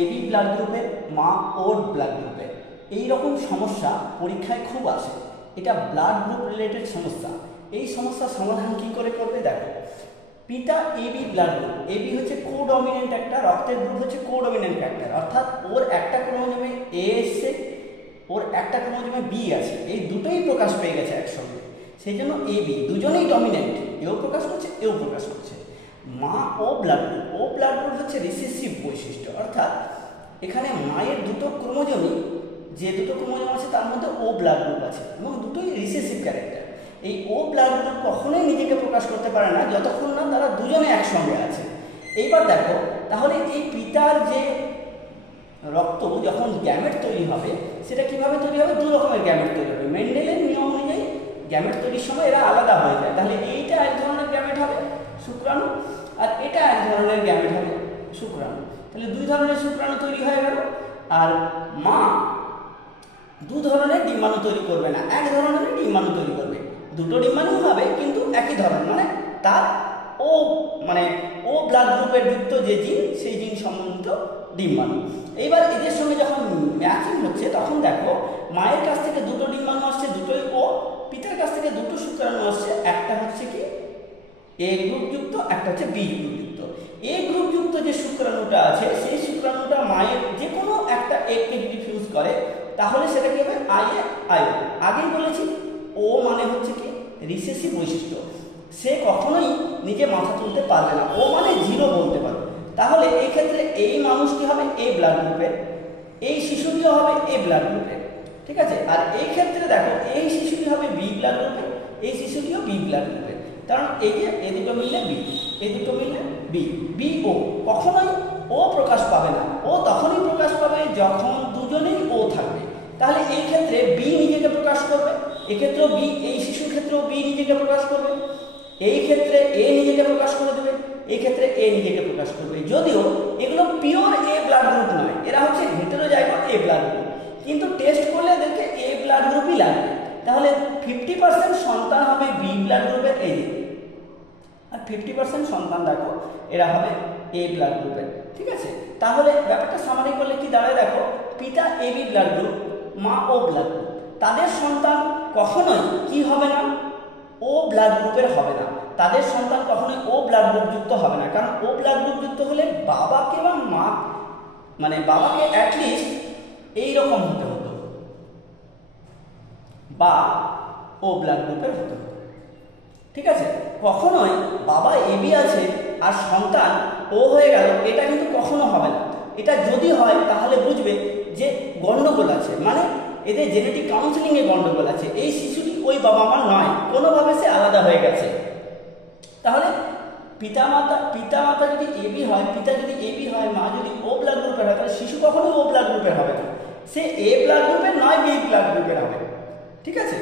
AB blood গ্রুপের মা ওর blood গ্রুপের এই রকম সমস্যা পরীক্ষায় খুব আসে। এটা ব্লাড গ্রুপ রিলেটেড সমস্যা। এই সমস্যার সমাধান কি করে করবে দেখো। পিতা এবি ব্লাড গ্রুপ, এবি হচ্ছে কোডমিনেন্ট একটা, রক্তের গ্রুপ হচ্ছে কোডমিনেন্ট ফ্যাক্টর, অর্থাৎ ওর একটা ক্রোমোজোমে এ এসছে, ওর একটা ক্রোমোজোমে বি আছে, এই দুটোই প্রকাশ পেয়ে গেছে একসঙ্গে, সেই জন্য এবি দুজনেই ডমিনেন্ট, এও প্রকাশ করছে এও প্রকাশ করছে। মা ও ব্লাড গ্রুপ, ও ব্লাড গ্রুপ হচ্ছে রিসেসিভ বৈশিষ্ট্য, অর্থাৎ এখানে মায়ের দুটো ক্রোমোজোমই, যে দুটো ক্রোমোজোম আছে তার মধ্যে ও ব্লাড গ্রুপ আছে এবং দুটোই রিসেসিভ ক্যারেক্টার। এই ও ব্লাড গ্রুপ কখনোই নিজেকে প্রকাশ করতে পারে না যতক্ষণ না তারা দুজনে একসঙ্গে আছে। এইবার দেখো, তাহলে এই পিতার যে রক্ত যখন গ্যামেট তৈরি হবে, সেটা কিভাবে তৈরি হবে? দু রকমের গ্যামেট তৈরি হবে। মেন্ডেলের নিয়ম অনুযায়ী গ্যামেট তৈরির সময় এরা আলাদা হয়ে যায়। তাহলে এইটা এক ধরনের গ্যামেট হবে শুক্রাণু, আর এটা এক ধরনের গ্যামেট হবে শুক্রাণু। তাহলে দুই ধরনের শুক্রাণু তৈরি হয়ে গেল। আর মা দু ধরনের ডিম্বাণু তৈরি করবে না, এক ধরনের ডিম্বাণু তৈরি করবে। দুটো ডিম্বাণু হবে কিন্তু একই ধরনের, মানে তার ও ও ব্লাড গ্রুপের যুক্ত যে জিন, সেই জিন সম্বন্ধিত ডিম্বাণু। এইবার এদের সঙ্গে যখন ম্যাচিং হচ্ছে তখন দেখো, মায়ের কাছ থেকে দুটো ডিম্বাণু আসছে, দুটোই ও, পিতার কাছ থেকে দুটো শুক্রাণু আসছে, একটা হচ্ছে কি এ গ্রুপ যুক্ত, একটা হচ্ছে বি গ্রুপ যুক্ত। এ গ্রুপ যুক্ত যে শুক্রাণুটা আছে, সেই শুক্রাণুটা মায়ের যে কোনো একটা এগকে যদি ফিউজ করে তাহলে সেটা কি হবে? আই। আগেই বলেছি ও মানে হচ্ছে কি রিসেসিভ বৈশিষ্ট্য, সে কখনোই নিজে মাথা তুলতে পারবে না, ও মানে জিরো বলতে পারবে। তাহলে এই ক্ষেত্রে এই মানুষটি হবে এ ব্লাড গ্রুপের, এই শিশুটিও হবে এ ব্লাড গ্রুপের, ঠিক আছে। আর এই ক্ষেত্রে দেখো, এই শিশুটি হবে বি ব্লাড গ্রুপের, এই শিশুটিও বি ব্লাড গ্রুপের, কারণ এই যে এ দুটো মিললে বি, এই দুটো মিললে বি। বি ও কখনোই ও প্রকাশ পাবে না, ও তখনই প্রকাশ পাবে যখন দুজনেই ও থাকবে। তাহলে এই ক্ষেত্রে বি নিজেকে প্রকাশ করবে, এক্ষেত্রেও বি, এই শিশুর ক্ষেত্রেও বি নিজেকে প্রকাশ করবে, এই ক্ষেত্রে এ নিজেকে প্রকাশ করে দেবে, এই ক্ষেত্রে এ নিজেকে প্রকাশ করবে। যদিও এগুলো পিওর এ ব্লাড গ্রুপ নয়, এরা হচ্ছে হেটেরোজাইগোট এ ব্লাড গ্রুপ, কিন্তু টেস্ট করলে এদেরকে এ ব্লাড গ্রুপই লাগবে। তাহলে 50% সন্তান হবে বি ব্লাড গ্রুপের, এই যে, আর 50% সন্তান দেখো এরা হবে এ ব্লাড গ্রুপের, ঠিক আছে। তাহলে ব্যাপারটা সামারি করলে কি দাঁড়ায় দেখো, পিতা এ বি ব্লাড গ্রুপ, মা ও ব্লাড গ্রুপ, তাদের সন্তান কখনোই কি হবে না? ও ব্লাড গ্রুপের হবে না, তাদের সন্তান কখনোই ও ব্লাড গ্রুপ যুক্ত হবে না। কারণ ও ব্লাড গ্রুপ যুক্ত হলে বাবাকে বা মা বাবাকে অ্যাটলিস্ট এইরকম হতে হতো, বা ও ব্লাড গ্রুপের হতে হতো, ঠিক আছে। কখনোই বাবা এবি আছে আর সন্তান ও হয়ে গেল, এটা কিন্তু কখনো হবে না। এটা যদি হয় তাহলে বুঝবে যে গন্ডগোল আছে, মানে এদের জেনেটিক কাউন্সিলিংয়ে গন্ডগোল আছে, এই শিশুটি ওই বাবা মা নয়, কোনোভাবে সে আলাদা হয়ে গেছে। তাহলে পিতামাতা যদি এবি হয়, পিতা যদি এবি হয়, মা যদি ও ব্লাড গ্রুপের হয়, তাহলে শিশু কখনোই ও ব্লাড গ্রুপের হবে না, সে এ ব্লাড গ্রুপের নয় বি ব্লাড গ্রুপের হবে, ঠিক আছে।